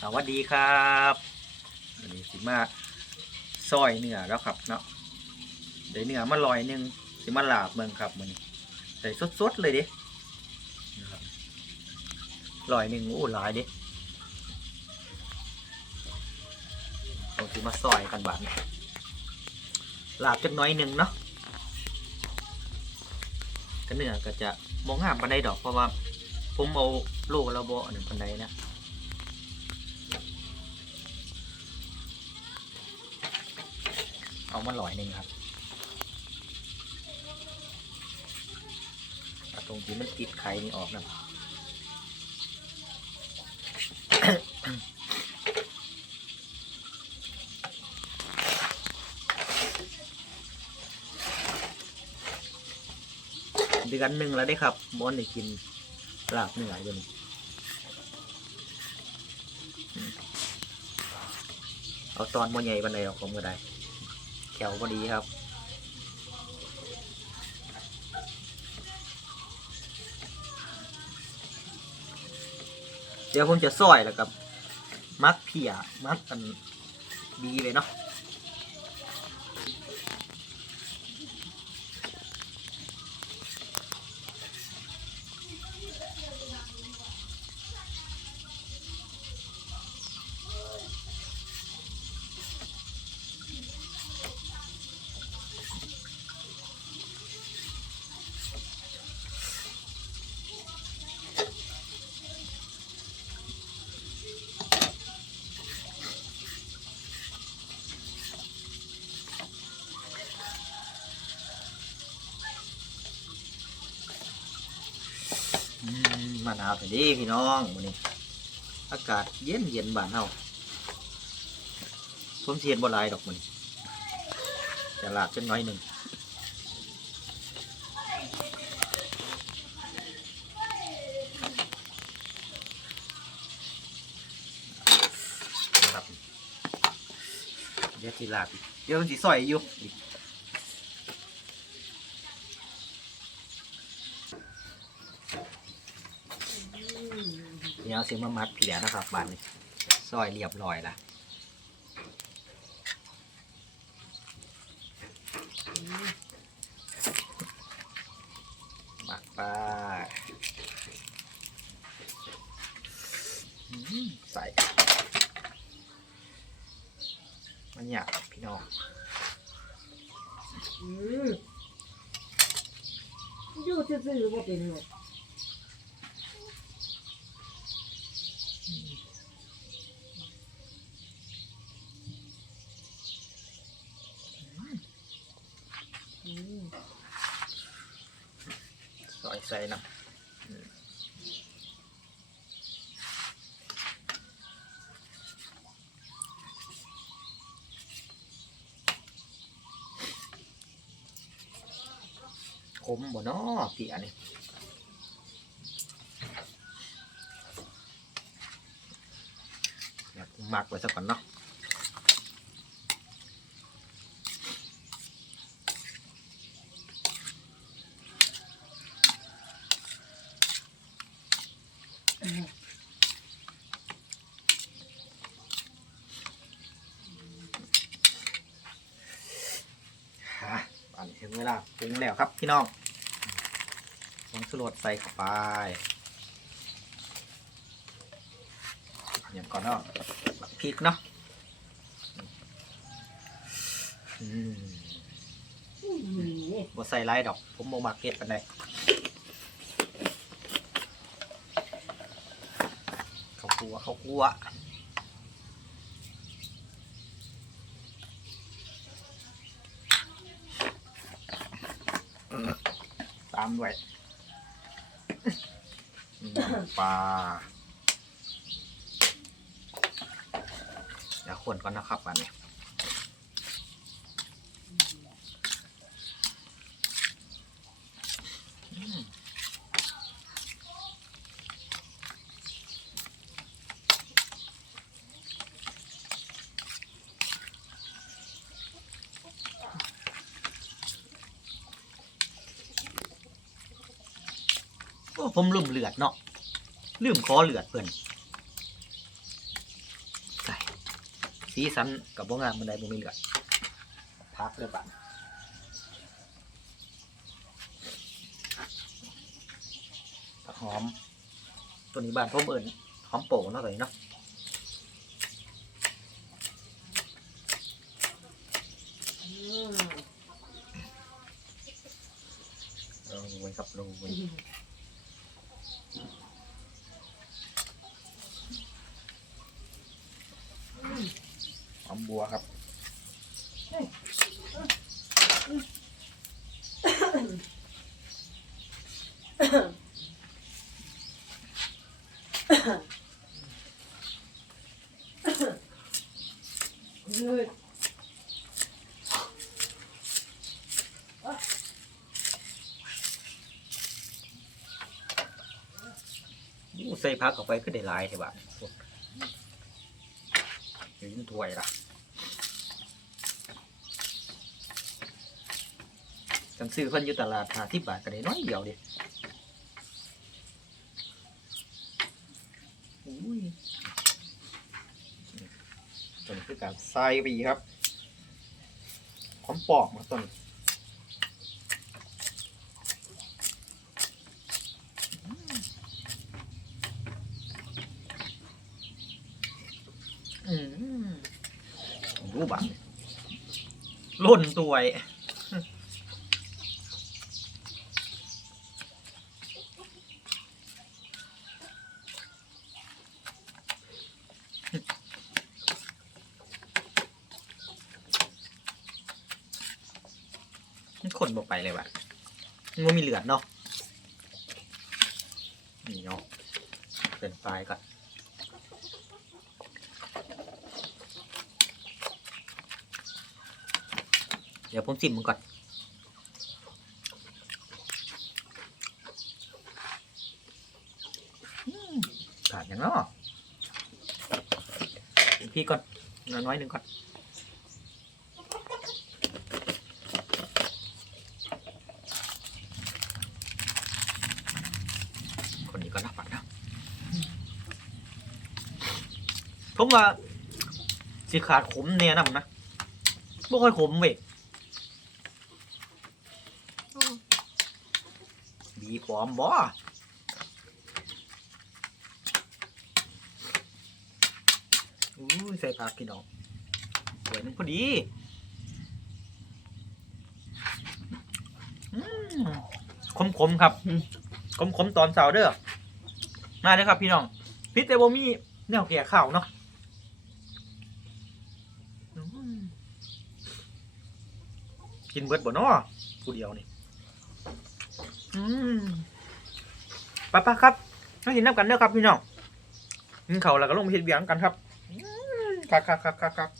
สวัสดีครับวันนี้สิมาซอยเนื้อแล้วครับเนาะได้เนื้อมาลอยหนึงสิมาลาบเมืองครับมันใส่สดๆเลยเดิลอยหนึ่งอู้หลายเดิเราสิมาซอยกันบาดนี้ลาบจักน้อยหนึ่งเนาะก็เนื้อก็จะมองงามปันไดดอกเพราะว่า ผมเอาโลละบ่อันนั้นปันไดนะ มาหลอยหนึ่งครับตรงที่มันติดไข่นี่ออกนะเดือนหนึ่งแล้วได้ครับมอนได้กินลาบเนื้ออยู่นี่เอาตอนมอใหญ่บันไดออกผมก็ได้ แถวพอดีครับ เดี๋ยวผมจะซอยแล้วกับมักเพียมักกันดีเลยเนาะ มมะนาวแต่ดีพี่น้องวันนี้ อากาศเย็นเย็นบ้านเฮาผมเทียนบ่หลายดอกมันจะลาบจังน้อยหนึ่งนะครับเดี๋ยวที่ลาบอีกเดี๋ยวมันสิซอยอยู่ เดี๋ยวสิมามัดเผียนะครับบานซอยเรียบร้อยละมักไปใส่มันอยากพี่น้องอยู่ซื่อๆบ่เป็นหรอก อืม ซอยใส่น้ำอืมขมบ่เนาะพี่อันนี้ หมักไว้สักก่อนเนาะฮะอันนี้ถึงเวลาปรุงแล้วครับพี่น้องผงชูรสใส่เข้าไปอย่างก่อนเนาะ ริกเนาะอืมอืมบ่ใส่ไรดอก ผมบ่มักเผ็ดปานใดข้าวคั่วข้าวคั่วตามด้วยน้ำปลา เดี๋ยวคนก่อนนะครับอันนี้ผมลืมเลือดเนาะลืมคอเลือดเพื่อน สีสันกับบ่งามมันใดบ่มีเหลือดพักเลยปะผักหอม ตัวนี้บ้านพ่อมเอิญหอมโป่งเนาะตัวนี้เนาะ อืม โรยครับโรยหอม บัวครับใส่พักเข้าไปก็ได้หลายใช่ปะเดี๋ยวยิ่งถ้วยละ จังซื้อเพิ่นอยู่ตลาดหาที่บาทก็ได้น้อยเดียวเดิอุ้ยต้นคือการใส่ไปอีกครับหอมปอกมาต้นอืมรู้บ้างล่นตัวไอ้ คนบอกไปเลยว่ะมันมีเหลือดเนาะนี่เนาะเป็นไฟก่อนเดี๋ยวผมจิ้มมันก่อนขาดอย่างเนาะพี่ก่อนน้อยๆหนึ่งก่อนนี้ก็น่าปักนะ ผมว่าสิขาดขมเนี่ยนำนะบ่ค่อยขมเว้ยบีปลอมบ่อู้ใส่ผักพี่น้องสวยนึงพอดีอืมขมครับขมขมตอนเสาร์เด้อมาเด้อครับพี่น้องพิษแต่บ่มีแนวแก่ข้าวเนาะอืม กินเบิดบ่เนาะผู้เดียวนี่อืมไปะปะครับมากินน้ำกันเด้อครับพี่น้องกินข้าวแล้วก็ลงไปเฮ็ดเบียงกันครับอืมครับครับครับครับครับ